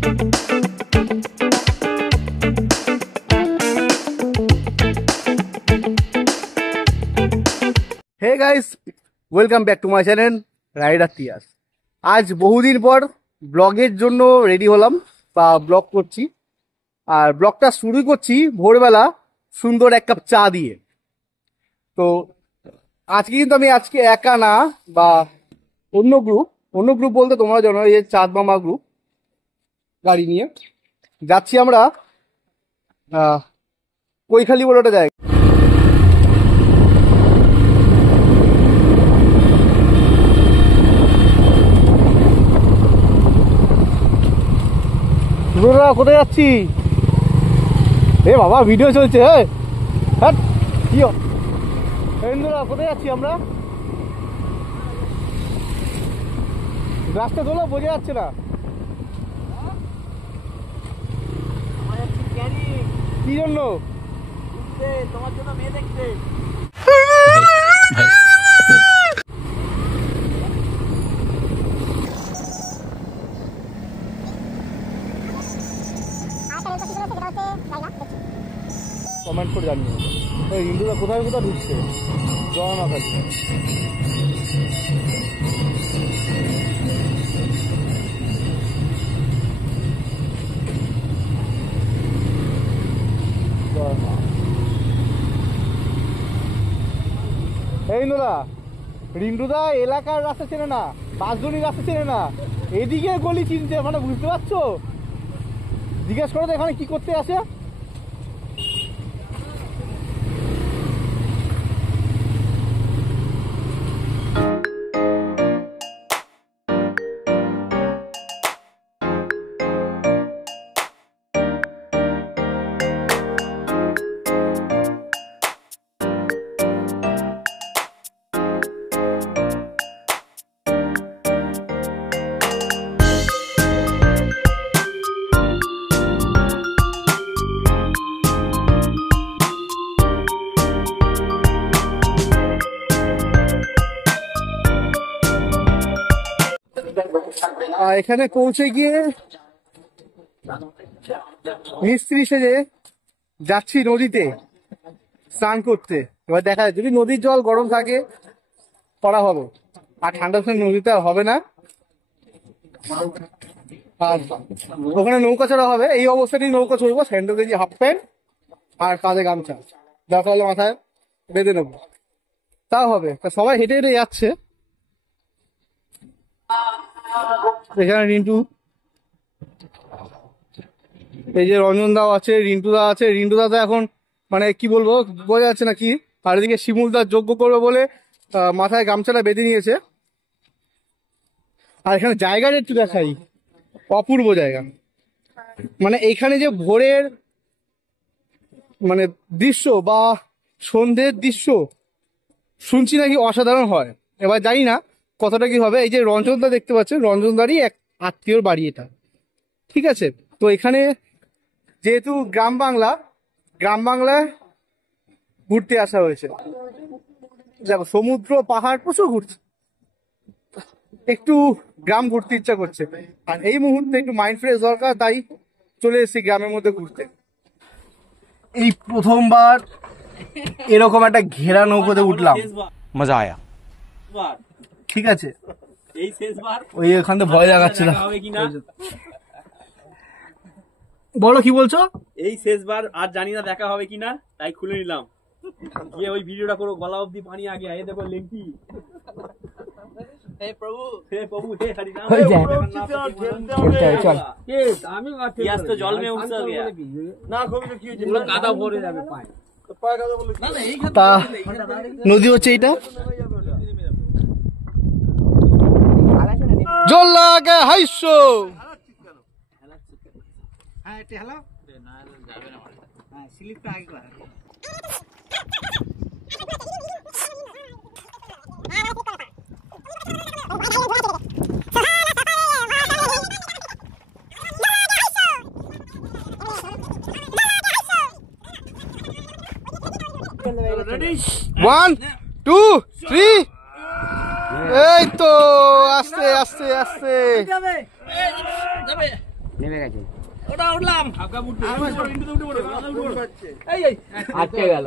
Hey guys, welcome back to my channel Rider Tias. আজ বহুদিন পর ব্লগের জন্য রেডি হলাম বা ব্লগ করছি। আর ব্লগটা শুরু করছি ভোরবেলা সুন্দর এক কাপ চা দিয়ে। তো আজকে কিন্তু আমি একা না, বা অন্য গ্রুপ বলতে তোমরা জানো, এই চাঁদ মামা গ্রুপ গাড়ি নিয়ে যাচ্ছি আমরা কৈখালি বলে ওটা জায়গা। কোথায় যাচ্ছি? এ বাবা, ভিডিও চলছে। হ্যাঁ, কোথায় যাচ্ছি আমরা? রাস্তা তোলা বোঝা যাচ্ছে না কি জন্য? তোমার জন্য মেয়ে দেখতে। কমেন্ট করে জানিও হিন্দুরা কোথায় কোথায় ঢুকছে। জয় মা কালী। এই নোরা, রিন্টুদা এলাকার রাস্তা চেনে না, বাসজনির রাস্তা চেনে না, এদিকে গলি চিনতে, মানে বুঝতে পারছো? জিজ্ঞেস করো তো এখানে কি করতে আসে। এখানে পৌঁছে গিয়ে মিস্ত্রি সেজে যাচ্ছি নদীতে স্নান করতে। এবার দেখা যায় যদি নদীর জল গরম থাকে করা হবে, আর ঠান্ডার সময় নদীতে হবে না। আর ওখানে নৌকা চড়া হবে। এই অবস্থাতেই নৌকা চড়বো, স্যান্ডো কেজি হাফ প্যান্ট আর কাঁধে গামছা, দরকার হলে মাথায় বেঁধে নেবো, তাও হবে। তা সবাই হেঁটে হেঁটে যাচ্ছে। এখানে রিন্টু, এই যে রঞ্জন দাও আছে, রিন্টুদা আছে। রিন্টুদা তো এখন মানে কি বলবো বোঝা যাচ্ছে না কি। আর এদিকে শিমুলদা যজ্ঞ করবে বলে মাথায় গামছাটা বেঁধে নিয়েছে। আর এখানে জায়গাটা একটু দেখাই, অপূর্ব জায়গা। মানে এইখানে যে ভোরের মানে দৃশ্য বা সন্ধ্যের দৃশ্য শুনছি নাকি অসাধারণ হয়। এবার জানি না কতটা কি হবে। এই যে রঞ্জনদা দেখতে পাচ্ছেন, রঞ্জনদারই এক আত্মীয়র বাড়ি এটা, ঠিক আছে। তো এখানে যেহেতু গ্রাম বাংলায় ঘুরতে আসা হয়েছে। দেখো সমুদ্র পাহাড় প্রচুর ঘুরছে, একটু গ্রাম ঘুরতে ইচ্ছা করছে। আর এই মুহূর্তে একটু মাইন্ড ফ্রেশ দরকার, তাই চলে এসেছি গ্রামের মধ্যে ঘুরতে। এই প্রথমবার এরকম একটা ঘেরা নৌকোতে উঠলাম, মজা আয়া। ঠিক আছে, ওই এখান থেকে ভয় লাগাচ্ছে না। বলো কি বলছো? এই শেষবার, আর জানি না দেখা হবে কিনা, তাই খুলে নিলাম। গিয়ে ওই ভিডিওটা করো, গলা অব্দি পানি আগে। এই দেখো লেংটি। হে প্রভু হে হরি নাম। আমি ইয়াস তো জল মে উঠছে গিয়া না, খুবই কি হয়েছে, পুরো কাদা ভরে যাবে পায়। পায় কাদা বলে না না, এই তা নদী হচ্ছে এটা। জল লাগে হাইশো। হ্যাঁ এটা হ্যালো না, যাবে না। হ্যাঁ স্লিপটা আগে কর। রেডি 1 2 3 এই তো আস্তে আস্তে আস্তে যাবে যাবে। নেমে গেছে। ওটা উঠলাম হালকা উঠবে ইন্টুতে উঠে পড়ো এই এই আটকে গেল।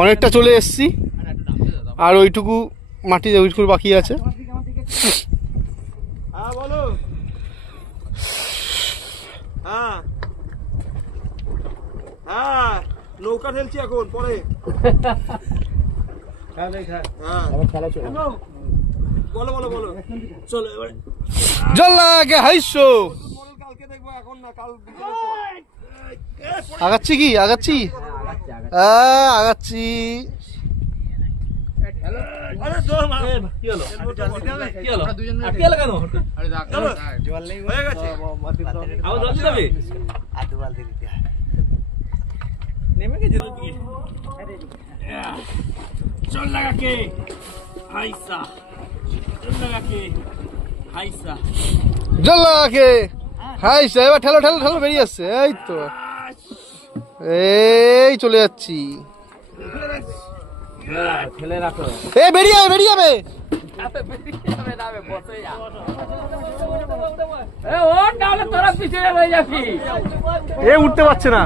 অনেকটা চলে এসছি, আর ওইটুকু মাটিতে ওইটুকু বাকি আছে। হ্যাঁ বলো। হ্যাঁ হ্যাঁ নৌকা ঠেলছি এখন পরে। হ্যাঁ খেলা চলে। বলো বলো বলো চলো এবারে জল লাগে হাইশো। কালকে দেখবো এখন না কাল আগাচ্ছি কি আগাচ্ছি আগাচ্ছি। আরে দৌড় মার। কি হলো কি হলো আটকে গেল কেন? আরে জল নেই হয়ে গেছে। আবার জল দিতে হবে আর দু বালতি দিতে হয়। নেমে গেছে তো কি চল লাগা কে হাইসা চল লাগা কে হাইসা জল লাগে হাইশো। এবার ঠেলো ঠেলো ঠেলো বেরিয়ে আসছে। এই তো এই চলে যাচ্ছি। ঠেলে রাখো। এ বেরিয়ে যাবে বেরিয়ে যাবে। ওর নাহলে তোরা পিছনে রয়ে যাবি। এ উঠতে পারছে না।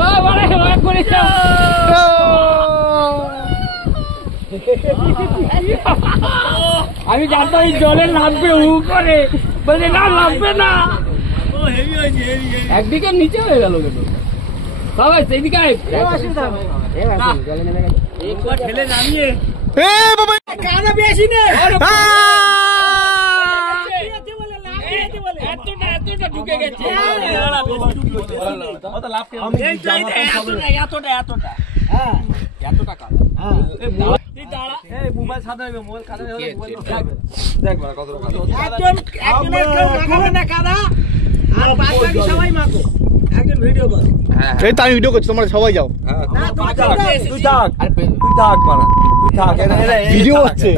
ও বলে করিস আমি জানতাম এই জলে নামবে উ করে, বলে না নামবে না। ও হেভি হয়েছে হেভি একদিকে নিচে হয়ে গেল কিন্তু সবাই সেইদিকে একবার ঠেলে নামিয়ে এ বাবা কানা বেশি নে এতটা ঢুকে গেছে। মোবাইল সাদা হবে মোবাইল কাদা হবে সবাই মাখো একজন ভিডিও কর। এই তো আমি ভিডিও করছি, তোমরা সবাই যাও। তুই থাক মারা তুই থাক ভিডিও হচ্ছে।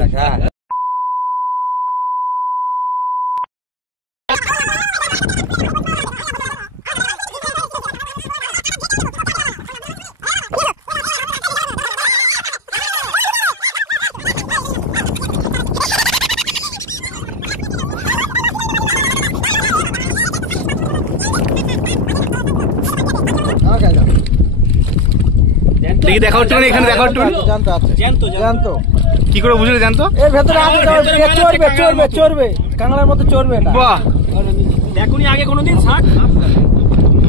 দেখি দেখা হচ্ছে না এখানে, দেখা হচ্ছে জানতো কি করে বুঝলে জানতো? এর ভেতরে চড়বে চড়বে চড়বে কাঁকড়ার মতো চড়বে এটা। বাহ দেখুনি আগে কোনোদিন শাক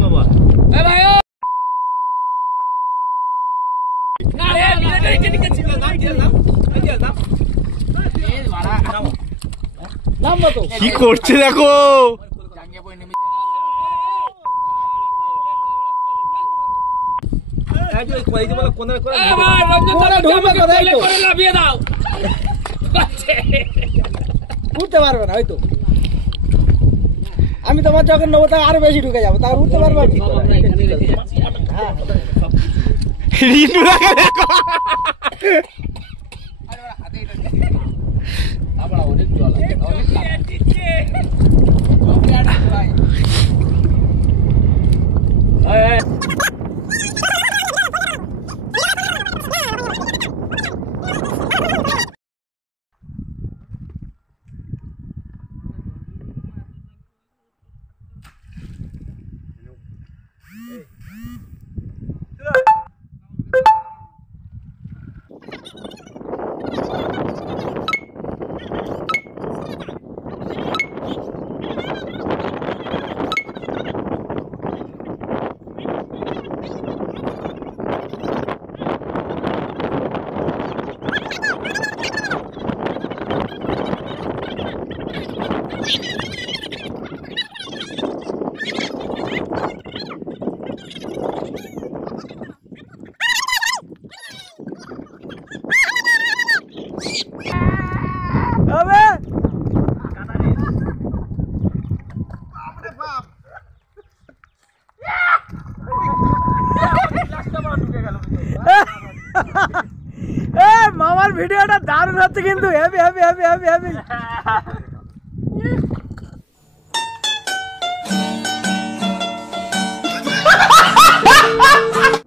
বাবা কি করছে দেখো। উঠতে পারবে না হয়তো। আমি তোমার যখন নেবো তা আরো বেশি ঢুকে যাবো, তার উঠতে পারবো কি? মামার ভিডিওটা দারুণ হচ্ছে কিন্তু heavy heavy heavy heavy heavy.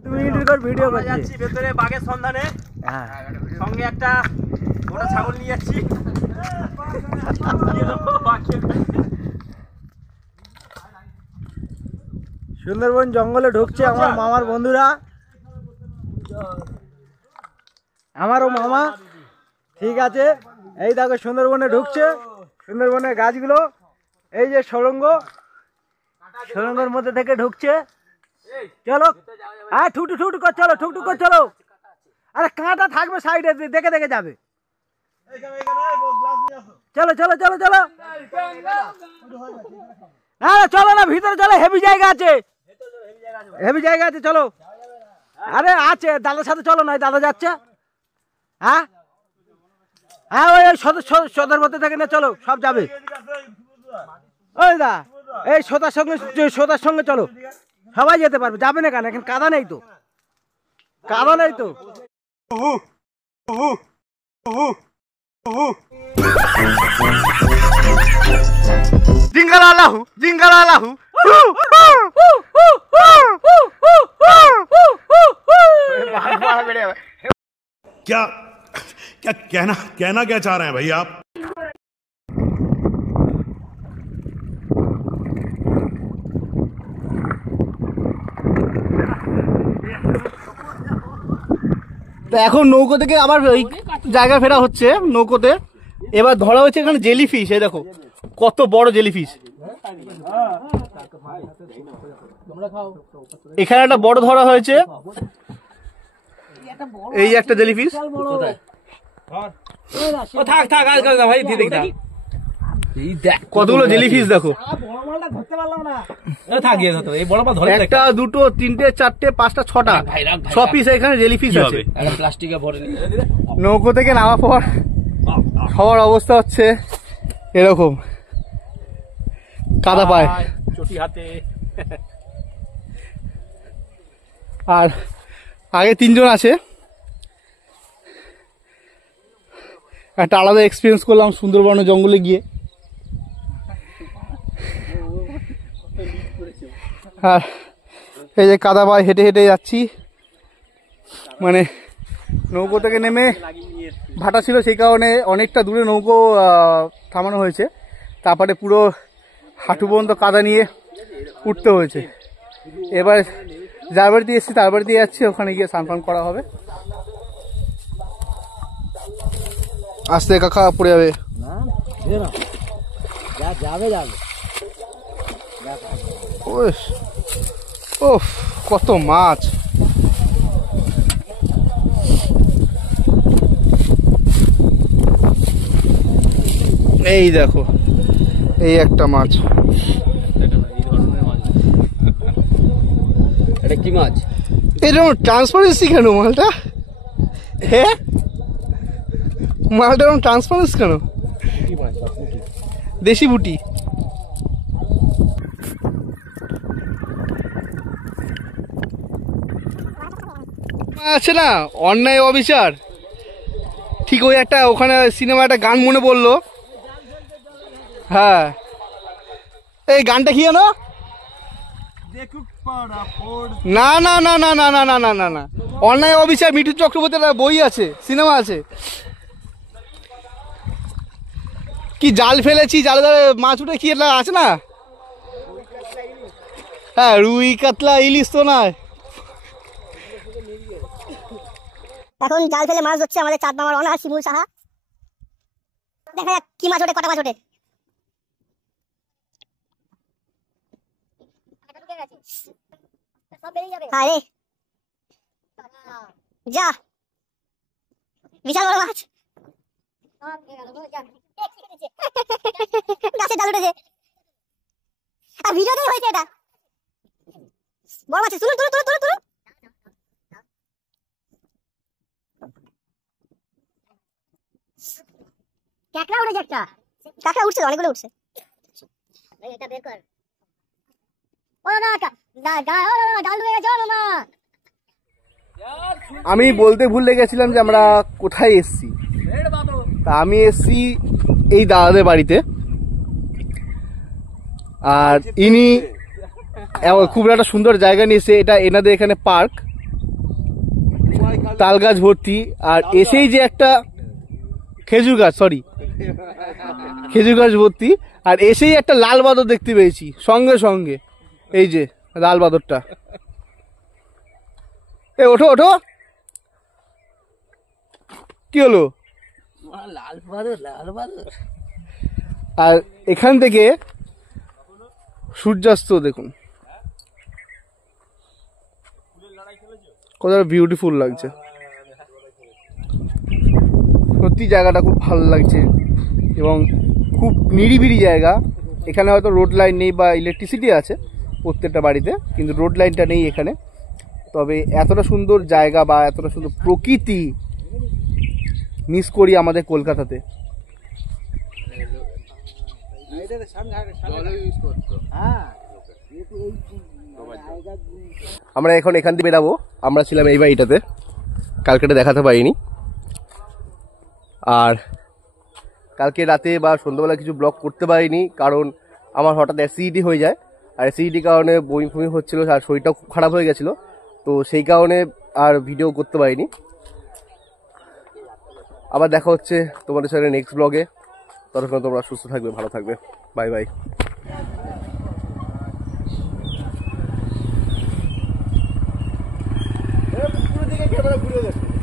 তুমি এডিট করবে ভিডিও করছি। যাচ্ছি ভেতরে বাঘের সন্ধানে, হ্যাঁ সঙ্গে একটা বড় ছাগল নিয়ে যাচ্ছি। সুন্দরবন জঙ্গলে ঢুকছে আমার মামার বন্ধুরা, আমারও মামা। ঠিক আছে, এই দেখো সুন্দরবনে ঢুকছে। সুন্দরবনের গাছগুলো এই যে সুড়ঙ্গের মধ্যে থেকে ঢুকছে। চলো হ্যাঁ, ঠুকটুক ঠুকটুক কর, চলো ঠুকটুক কর, চলো। আরে কাঁটা থাকবে সাইডে, দেখে দেখে যাবে। চলো চলো চলো চলো, হ্যাঁ চলো না ভিতরে চলো, হেভি জায়গা আছে, হেভি জায়গা আছে, চলো। আরে আছে, দাদার সাথে চলো, নয় দাদা যাচ্ছে। হ্যাঁ হ্যাঁ, ওই সদর মধ্যে থেকে না, চলো সব যাবে। ওই দা, এই সোতার সঙ্গে চলো, সবাই যেতে পারবে। যাবে না কেন, এখন কাদা নেই তো, কাদা নেই তো। জিঙ্গালালাহু জিঙ্গালালাহু। क्या क्या कहना क्या चाह रहे हैं भाई आप? তো এখন নৌকো থেকে আবার ওই জায়গা ফেরা হচ্ছে নৌকোতে। এবার ধরা হচ্ছে এখানে জেলিফিশ, এই দেখো কত বড় জেলিফিশ। এখানে একটা বড় ধরা হয়েছে, এই একটা জেলিফিশ। থাক থাক আজ কাল ভাই, দিয়ে দেখ কতগুলো জেলিফিশ দেখো। থাকিয়ে ধরো, এই বড় মাছ ধরে একটা, দুটো, তিনটে, চারটে, পাঁচটা, ছটা, 6 পিস এখানে জেলিফিশ আছে। প্লাস্টিকে ভরে নৌকো থেকে নামা পর সবার অবস্থা হচ্ছে এরকম, কাদা পায়, চটি হাতে। আর আগে 3 জন আছে। একটা আলাদা এক্সপিরিয়েন্স করলাম সুন্দরবনের জঙ্গলে গিয়ে। আর এই যে কাদা পায়ে হেঁটে হেঁটে যাচ্ছি, মানে নৌকো থেকে নেমে ভাটা ছিল, সেই কারণে অনেকটা দূরে নৌকো থামানো হয়েছে। তারপরে পুরো হাঁটু পর্যন্ত কাদা নিয়ে উঠতে হয়েছে। এবার যার বাড়ি দিয়ে এসেছি তার বাড়ি দিয়ে যাচ্ছি, ওখানে গিয়ে স্নান ফান করা হবে। আস্তে কাকা পড়ে যাবে। ওফ কত মাছ! এই দেখো, এই একটা মাছ। এটা কি মাছ? এরকম ট্রান্সপারেন্সি কেন মালটা? হ্যাঁ, মালটা এরকম ট্রান্সপারেন্সি কেন? দেশি বুটি। আছে না অন্যায় অবিচার, ঠিক ওই একটা ওখানে সিনেমা একটা গান মনে পড়লো। হ্যাঁ, এই গানটা কি জানো? না না না না না না না না না না, অন্যায় অবিচার, মিঠু চক্রবর্তীর বই আছে, সিনেমা আছে। কি জাল ফেলেছি, জালে জালে মাছ উঠে কি এটা আছে না? হ্যাঁ, রুই কাতলা ইলিশ তো নয়। এখন জাল ফেলে মাছ ধরছে আমাদের চাঁদ মামার অনার শিমুল সাহা। দেখা যাক কি মাছ ওঠে, কটা মাছ ওঠে। আরে যা, বিশাল বড় মাছ, গাছে জাল উঠেছে। আর ভিডিওতেই হয়েছে এটা, বড় মাছ। তুলুন তুলুন তুলুন তুলুন তুলুন। কাঁকড়া উঠেছে, একটা কাঁকড়া উঠছে, অনেকগুলো উঠছে। এটা বের কর। ও না, ডাল ডুবে গেছে মামা। আমি বলতে ভুলে গেছিলাম যে আমরা কোথায় এসছি। তা আমি এসছি এই দাদাদের বাড়িতে। আর ইনি খুব একটা সুন্দর জায়গা নিয়েছে, এটা এনাদের এখানে পার্ক। তাল গাছ ভর্তি, আর এসেই যে একটা খেজুর গাছ ভর্তি, আর এসেই একটা লাল বাদর দেখতে পেয়েছি সঙ্গে সঙ্গে। এই যে লাল বাদরটা, এ ওঠো ওঠো, কি হলো? আর এখান থেকে সূর্যাস্ত দেখুন, কতটা বিউটিফুল লাগছে। সত্যি জায়গাটা খুব ভালো লাগছে এবং খুব নিরিবিলি জায়গা। এখানে হয়তো রোড লাইন নেই বা ইলেকট্রিসিটি আছে প্রত্যেকটা বাড়িতে, কিন্তু রোড লাইনটা নেই এখানে। তবে এতটা সুন্দর জায়গা বা এতটা সুন্দর প্রকৃতি মিস করি আমাদের কলকাতাতে। আমরা এখন এখান থেকে বেরাবো। আমরা ছিলাম এই বাড়িটাতে, কালকেটা দেখাতে পারিনি। আর কালকে রাতে বা সন্ধ্যাবেলা কিছু ব্লগ করতে পারিনি, কারণ আমার হঠাৎ অ্যাসিডিটি হয়ে যায়, আর অ্যাসিডিটির কারণে বমি ফমি হচ্ছিলো, আর শরীরটাও খুব খারাপ হয়ে গেছিলো, তো সেই কারণে আর ভিডিও করতে পারিনি। আবার দেখা হচ্ছে তোমাদের সাথে নেক্সট ব্লগে। ততক্ষণ তোমরা সুস্থ থাকবে, ভালো থাকবে, বাই বাই। ঘুরে গেছে।